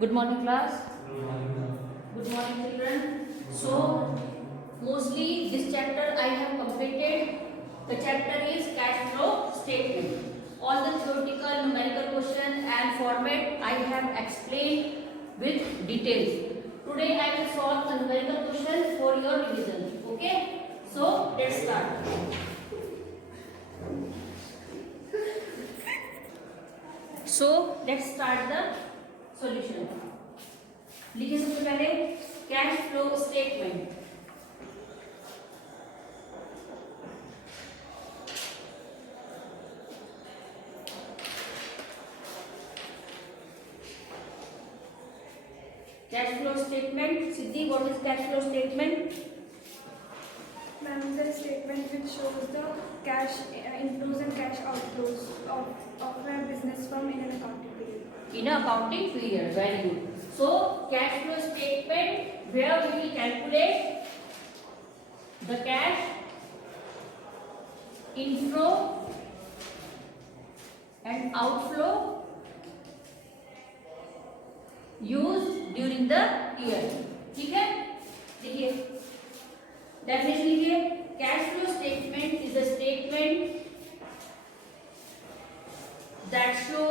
Good morning, class. Good morning. Good morning, children. So, mostly this chapter I have completed. The chapter is cash flow statement. All the theoretical, numerical question and format I have explained with details. Today I will solve the numerical question for your revision. Okay? So, let's start. So, let's start the solution. लिखिए सबसे पहले cash flow statement. Cash flow statement. Siddhi, what is cash flow statement? Ma'am, the statement which shows the cash inflows and cash outflows of a business firm in an accounting period. In a accounting period. Very good. So, cash flow statement where we will calculate the cash inflow and outflow used during the year. ठीक है? देखिए डेफिनेशन लिखिए. Cash flow statement is a statement that show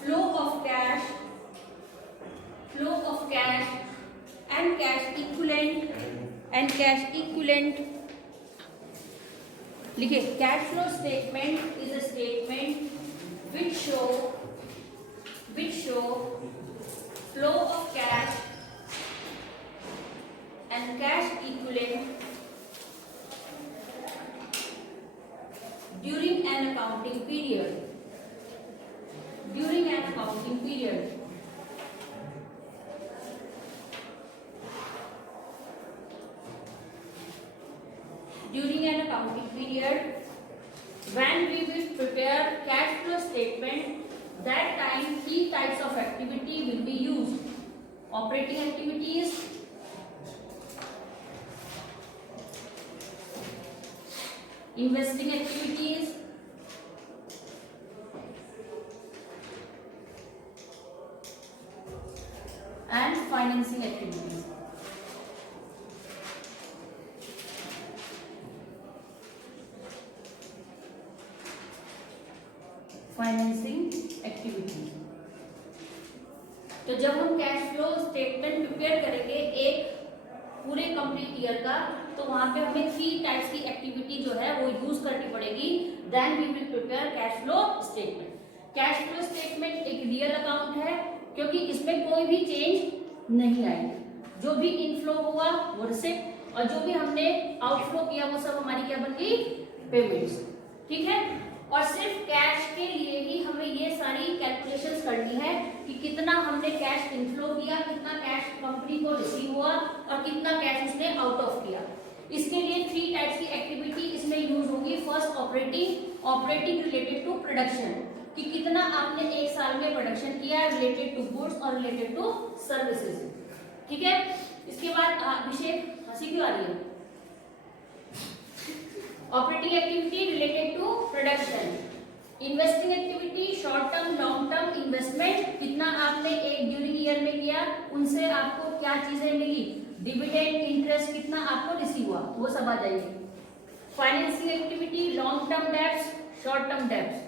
flow of cash and cash equivalent. लिखिए cash flow statement is a statement which show flow of cash and cash equivalent during an accounting period. During an accounting period. During an accounting period, when we will prepare cash flow statement, that time three types of activity will be used. Operating activities, investing activities, and financing activities. Financing activity. तो जब हम cash flow statement prepare करेंगे एक पूरे complete year का, तो वहां पे हमें थ्री टाइप्स की एक्टिविटी जो है वो यूज करनी पड़ेगी. Then we will prepare cash flow statement. Cash flow statement एक रियल अकाउंट है क्योंकि इसमें कोई भी चेंज नहीं आएगी. जो भी इनफ्लो हुआ वो रिसिप्ट और जो भी हमने आउटफ्लो किया वो सब हमारी क्या बन गई? पेमेंट्स. ठीक है. और सिर्फ कैश के लिए ही हमें ये सारी कैलकुलेशंस करनी है कि कितना हमने कैश इनफ्लो किया, कितना कैश कंपनी को रिसीव हुआ और कितना कैश उसने आउट ऑफ किया. इसके लिए थ्री टाइप्स की एक्टिविटी इसमें यूज होगी. First operating related to production, कि कितना आपने एक साल में प्रोडक्शन किया रिलेटेड टू गुड्स और रिलेटेड टू सर्विसेज. ठीक है. इसके बाद अभिषेक, हंसी क्यों आ रही है? Operating activity related to production. Investing activity short term long term investment, कितना आपने एक ड्यूरिंग ईयर में किया, उनसे आपको क्या चीजें मिली, डिविडेंड इंटरेस्ट कितना आपको रिसीव हुआ, वो सब आ जाएंगे. Financing activity long term debts short term debts,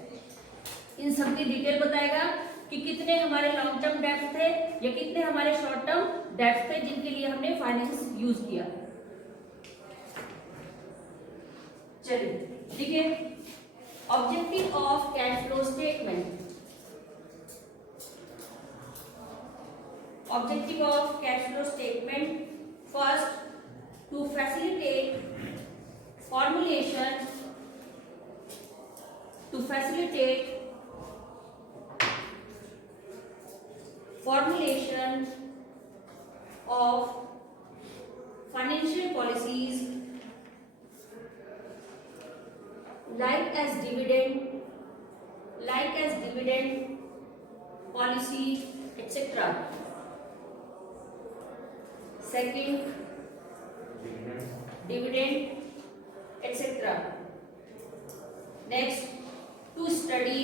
इन सब की डिटेल बताएगा कि कितने हमारे लॉन्ग टर्म डेब्ट्स थे या कितने हमारे शॉर्ट टर्म डेब्ट्स थे जिनके लिए हमने फाइनेंस यूज किया. चलिए देखिए objective of cash flow statement. Objective of cash flow statement, first to facilitate formulation of financial policies like as dividend policy, etc. Second, dividend, etc. Next, to study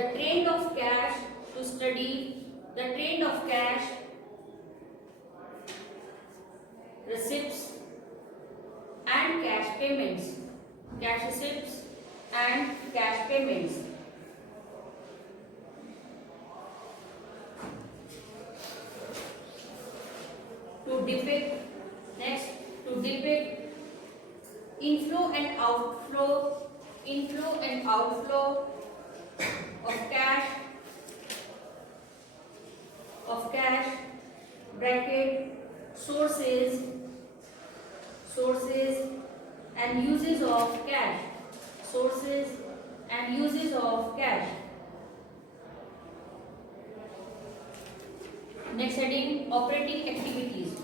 the trend of cash to study the trend of cash receipts and cash payments, cash receipts and cash payments. To depict inflow and outflow of cash bracket sources and uses of cash, Next heading, operating activities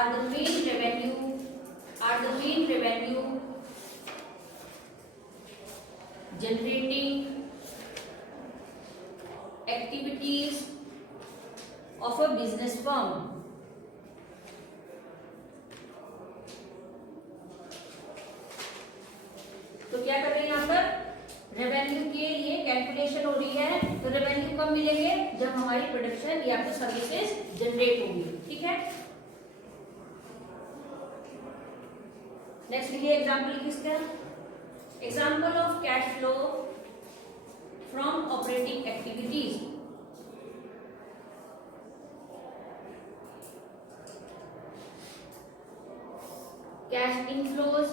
are the main revenue generating activities of a business firm. तो क्या कर रहे हैं यहाँ पर, रेवेन्यू के लिए कैलकुलेशन हो रही है। तो रेवेन्यू कब मिलेंगे, जब हमारी प्रोडक्शन या फिर सर्विसेज जनरेट होंगी, ठीक है। नेक्स्ट लिखिए एग्जाम्पल किसका, example of cash flow from operating activities. Cash inflows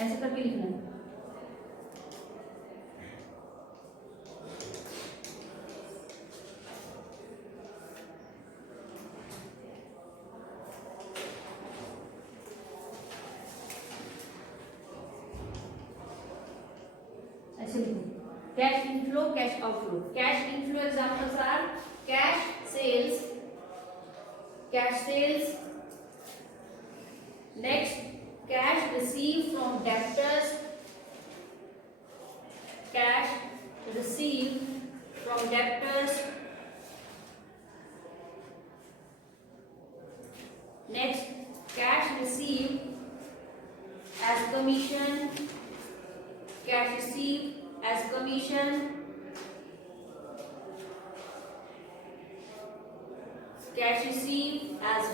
ऐसे करके लिखना है। ऐसे लिखो, cash inflow, cash outflow. Cash inflow examples are cash sales, next cash received from debtors, next cash received as commission, cash received as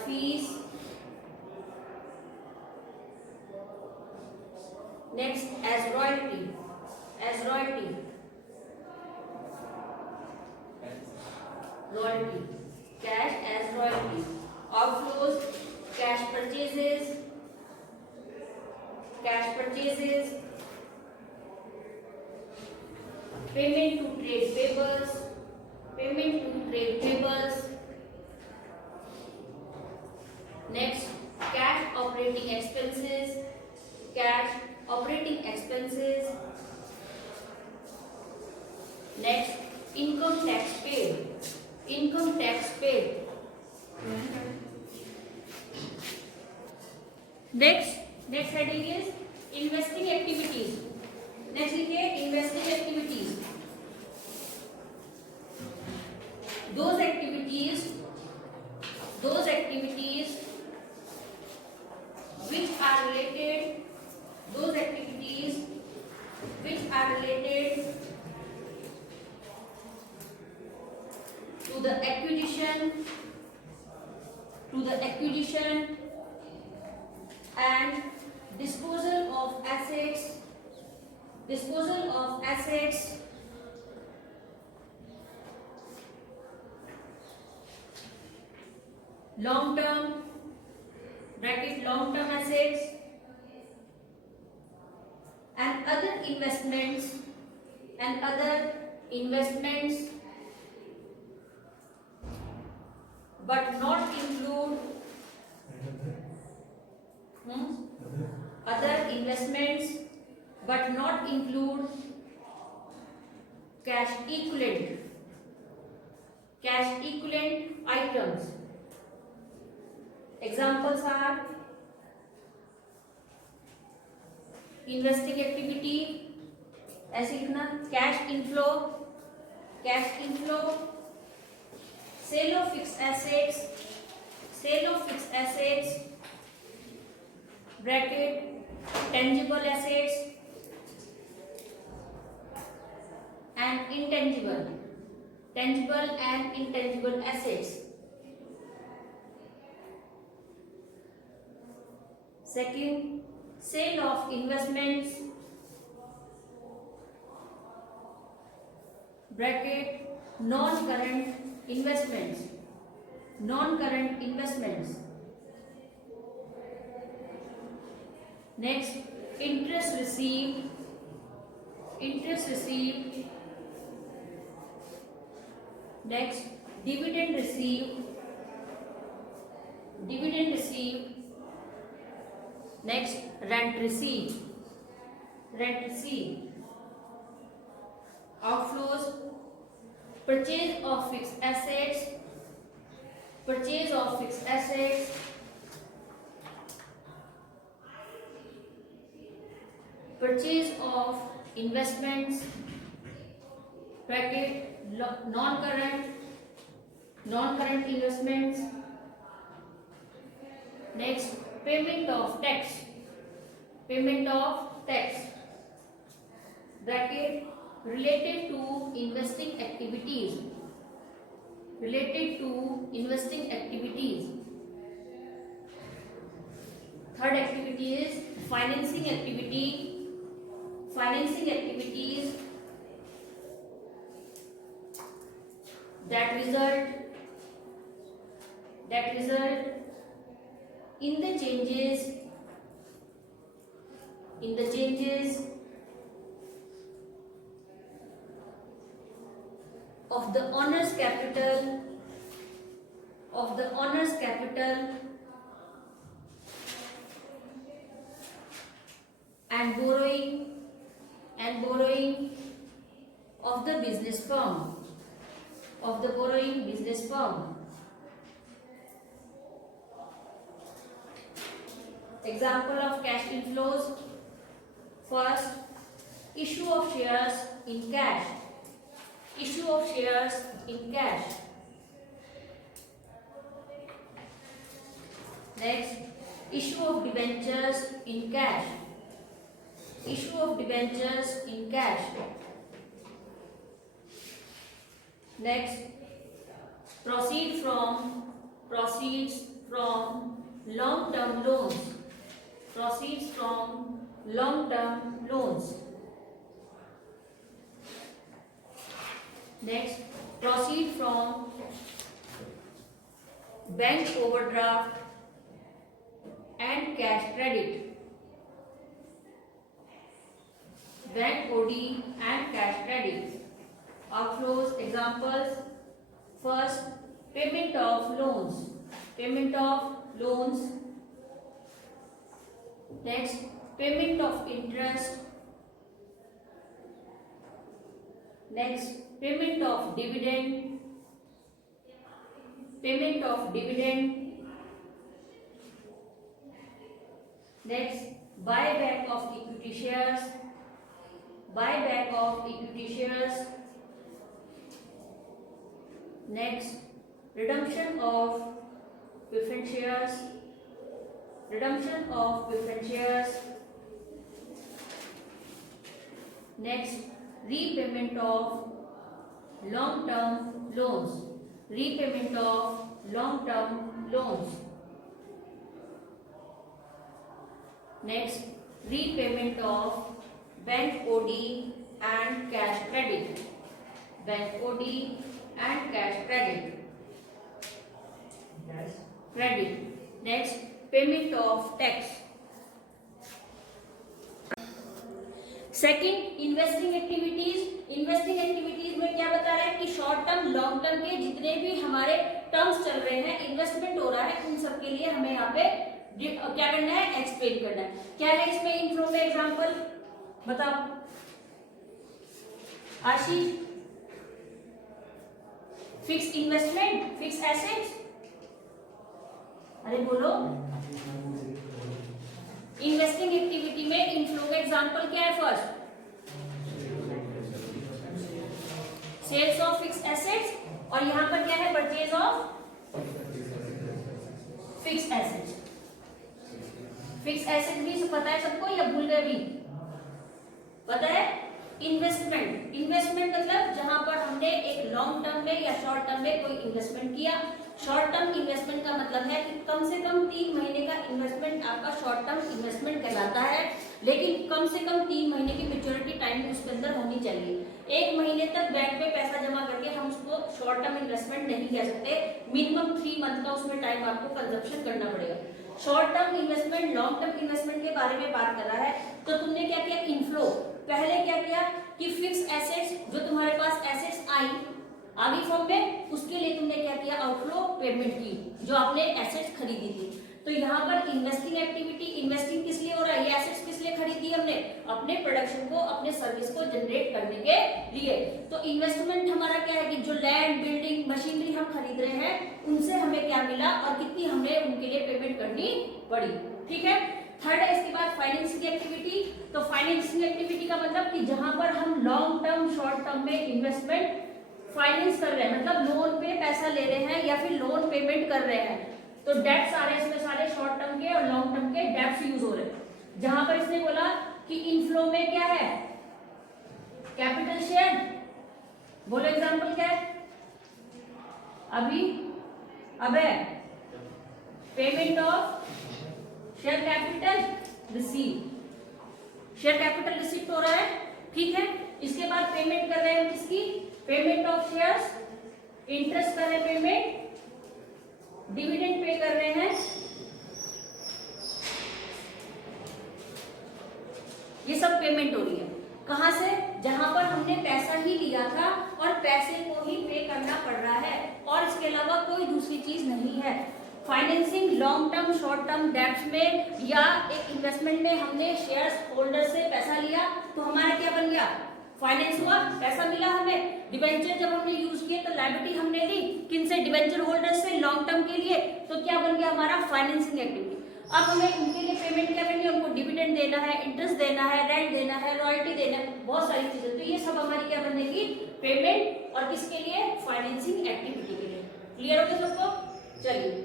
fees, next as royalty, cash as royalty. Outflows, cash purchases, payment to trade payables, next cash operating expenses, next income tax paid, next heading is investing activities. Next लिखिए investing activities, those activities which are related to the acquisition and disposal of assets, long term assets and other investments but not include cash equivalent items. Examples are investing activity, ऐसे लिखना, cash inflow cash inflow, sale of fixed assets, bracket tangible assets and tangible and intangible assets. Second, sale of investments, bracket non-current investments. Next, interest received, next, dividend received, next, rent received. Outflows, purchase of fixed assets, purchase of investments, bracket non-current investments. Next, payment of tax, bracket related to investing activities. Third activity is financing activities that result in the changes of the owner's capital and borrowing of the business firm. Example of cash inflows. First, issue of shares in cash. Next, issue of debentures in cash. Next, proceeds from long-term loans. Next, proceed from bank overdraft and cash credit. Bank OD and cash credit. Outflows examples. First, payment of loans. Next, payment of interest. Next, payment of dividend. Next, buyback of equity shares. Next, redemption of preference shares. Next, repayment of long-term loans. Next, repayment of bank OD and cash credit. Next, payment of tax. Second, investing activities में क्या बता रहा है कि short term long term के जितने भी हमारे टर्म्स चल रहे हैं, इन्वेस्टमेंट हो रहा है, उन सब के लिए हमें यहाँ पे क्या करना है, एक्सप्लेन करना है। क्या है इसमें इन्फ्लो में एग्जांपल बताओ Ashish. Fix investment, fix assets, अरे बोलो। इन्वेस्टिंग एक्टिविटी में इनफ्लो का एग्जांपल क्या है? First sales of fix assets, और यहाँ पर क्या है, purchase of fix assets. Fix asset भी पता है सबको या भूल गए? भी पता है। इन्वेस्टमेंट, इन्वेस्टमेंट मतलब जहां पर हमने एक लॉन्ग टर्म में या शॉर्ट टर्म में कोई इन्वेस्टमेंट किया। शॉर्ट टर्म इन्वेस्टमेंट का मतलब है कि कम से कम 3 महीने का इन्वेस्टमेंट आपका शॉर्ट टर्म इन्वेस्टमेंट कहलाता है, लेकिन कम से कम 3 महीने की मैच्योरिटी टाइम उसके अंदर होनी चाहिए। 1 महीने तक बैंक में पैसा जमा करके हम उसको शॉर्ट टर्म इन्वेस्टमेंट नहीं कह सकते, मिनिमम 3 मंथ का उसमें टाइम आपको कंजप्शन करना पड़ेगा। Short term investment long term investment के बारे में बात कर रहा है, तो तुमने क्या किया, इनफ्लो पहले क्या किया कि फिक्स एसेट्स जो तुम्हारे पास एसेट्स आई आगे फॉर्म में, उसके लिए तुमने क्या किया, आउटफ्लो पेमेंट की जो आपने एसेट्स खरीदी थी। तो यहाँ पर इन्वेस्टिंग एक्टिविटी, इन्वेस्टिंग किस लिए हो रहा है, ये एसेट्स किस लिए खरीदी हमने, अपने प्रोडक्शन को, अपने सर्विस को जनरेट करने के लिए। तो इन्वेस्टमेंट हमारा क्या है कि जो लैंड, बिल्डिंग, मशीनरी हम खरीद रहे हैं उनसे हमें क्या मिला और कितनी हमें उनके लिए पेमेंट करनी पड़ी। ठीक है। थर्ड है इसके बाद फाइनेंसिंग एक्टिविटी। तो फाइनेंसिंग एक्टिविटी का मतलब कि जहां पर हम लॉन्ग टर्म शॉर्ट टर्म में इन्वेस्टमेंट फाइनेंस कर रहे हैं, मतलब लोन पे पैसा ले रहे हैं या फिर लोन पेमेंट कर रहे हैं, तो डेट्स आ रहे हैं इसमें सारे शॉर्ट टर्म के और लॉन्ग टर्म के डेट्स यूज हो रहे हैं। जहां पर इसने बोला कि इनफ्लो में क्या है, कैपिटल शेयर, बोलो एग्जांपल क्या है, अभी अब है payment of share capital receive, share capital receive हो रहा है। ठीक है। इसके बाद पेमेंट कर रहे हैं किसकी, पेमेंट ऑफ शेयर्स, इंटरेस्ट कर रहे हैं पेमेंट, डिविडेंड पे कर रहे हैं, ये सब पेमेंट हो रही है। कहां से, जहां पर हमने पैसा ही लिया था और पैसे को ही पे करना पड़ रहा है और इसके अलावा कोई दूसरी चीज नहीं है। Financing long term short term debts में या एक इन्वेस्टमेंट में हमने शेयर्स होल्डर से पैसा लिया तो हमारा क्या बन गया, फाइनेंस हुआ, पैसा मिला हमें। डिबेंचर जब हमने यूज किए तो लायबिलिटी हमने ली किन से, डिबेंचर होल्डर से लॉन्ग टर्म के लिए, तो क्या बन गया हमारा फाइनेंसिंग एक्टिविटी। अब हमें उनके लिए पेमेंट क्या करनी है, उनको डिविडेंड देना है, इंटरेस्ट देना है, रेंट देना है, रॉयल्टी देना है, बहुत सारी चीजें। तो ये सब हमारी क्या बनेगी, पेमेंट, और किसके लिए, फाइनेंसिंग एक्टिविटी के लिए। क्लियर हो गया सबको? चलिए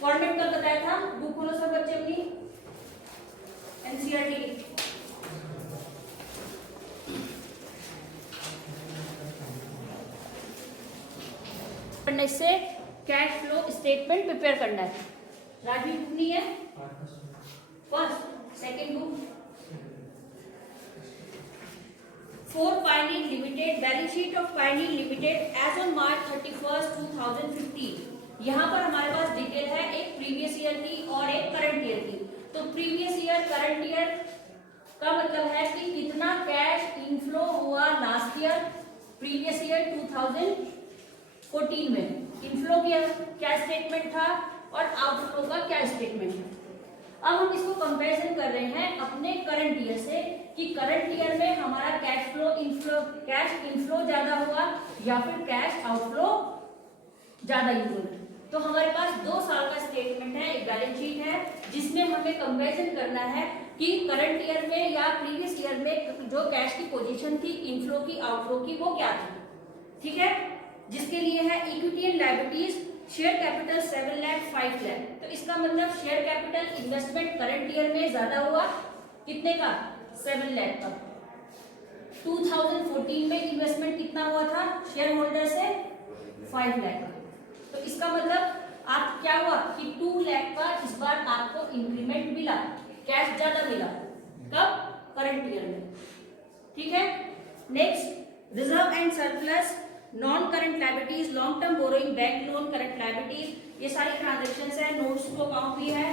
फॉर्मेट कल बताया था, बुक खोलो सब बच्चे अपनी एनसीईआरटी की। इससे कैश फ्लो स्टेटमेंट प्रिपेयर करना है। राजवी बुक नहीं है, first second book. For Pioneer limited, balance sheet of Pioneer limited as on March 31, 2015। यहाँ पर हमारे पास डिटेल है एक प्रीवियस ईयर की और एक करंट ईयर की। तो प्रीवियस ईयर करंट ईयर का मतलब है कि कितना कैश इनफ्लो हुआ लास्ट ईयर, प्रीवियस ईयर 2014 में इनफ्लो किया क्या स्टेटमेंट था और आउटफ्लो का क्या स्टेटमेंट है। अब हम इसको कंपैरिजन कर रहे हैं अपने करंट ईयर से कि करंट ईयर में हमारा कैश इनफ्लो ज्यादा हुआ या फिर कैश आउटफ्लो ज्यादा यूज हुआ। तो हमारे पास 2 साल का स्टेटमेंट है, एक बैलेंस शीट है जिसमें हमें कंपैरिजन करना है कि करंट ईयर में या प्रीवियस ईयर में जो कैश की पोजीशन थी इनफ्लो की आउटफ्लो की वो क्या थी। ठीक है। जिसके लिए है equity and liabilities, share capital 7 लाख 5 लाख। तो इसका मतलब share capital investment current year में ज्यादा हुआ, कितने का, 7 लाख का। 2014 में इन्वेस्टमेंट कितना हुआ था शेयर होल्डर से, 5 लाख का। तो इसका मतलब आप क्या हुआ कि 2 लाख का इस बार आपको इंक्रीमेंट मिला, कैश ज्यादा मिला, कब, करंट ईयर में। ठीक है। Next reserve and surplus, non current liabilities, long term borrowing, bank loan, current liabilities, ये सारी ट्रांजैक्शंस है, नोट्स को अकाउंट भी है।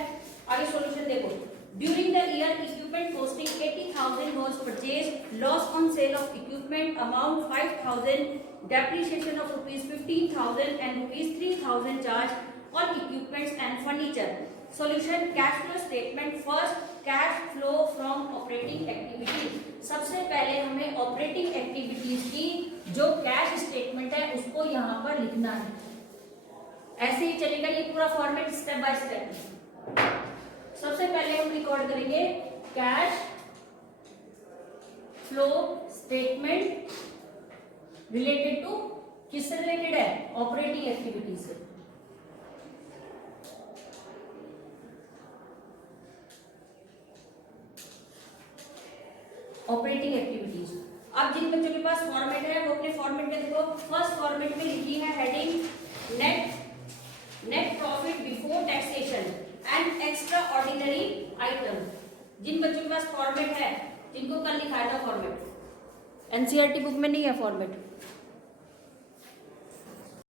आगे सॉल्यूशन देखो। During the year equipment costing 80,000 was purchased, loss on sale of equipment amount 5,000, depreciation of ₹15,000 and ₹3,000 charge on equipments and furniture. Solution, cash flow statement. First, cash flow from operating activity. सबसे पहले हमें ऑपरेटिंग एक्टिविटीज की जो cash statement है उसको यहाँ पर लिखना है। ऐसे ही चलेगा ये पूरा फॉर्मेट स्टेप बाय स्टेप। सबसे पहले हम रिकॉर्ड करेंगे cash flow statement related to, किससे रिलेटेड है? ऑपरेटिंग एक्टिविटीज से। Operating activities. अब जिन बच्चों के पास फॉर्मेट है वो अपने फॉर्मेट में देखो, फर्स्ट फॉर्मेट में लिखी है heading net profit before taxation and extraordinary item. जिन बच्चों के पास फॉर्मेट है, जिनको कल लिखाया था फॉर्मेट, एनसीईआरटी बुक में नहीं है फॉर्मेट,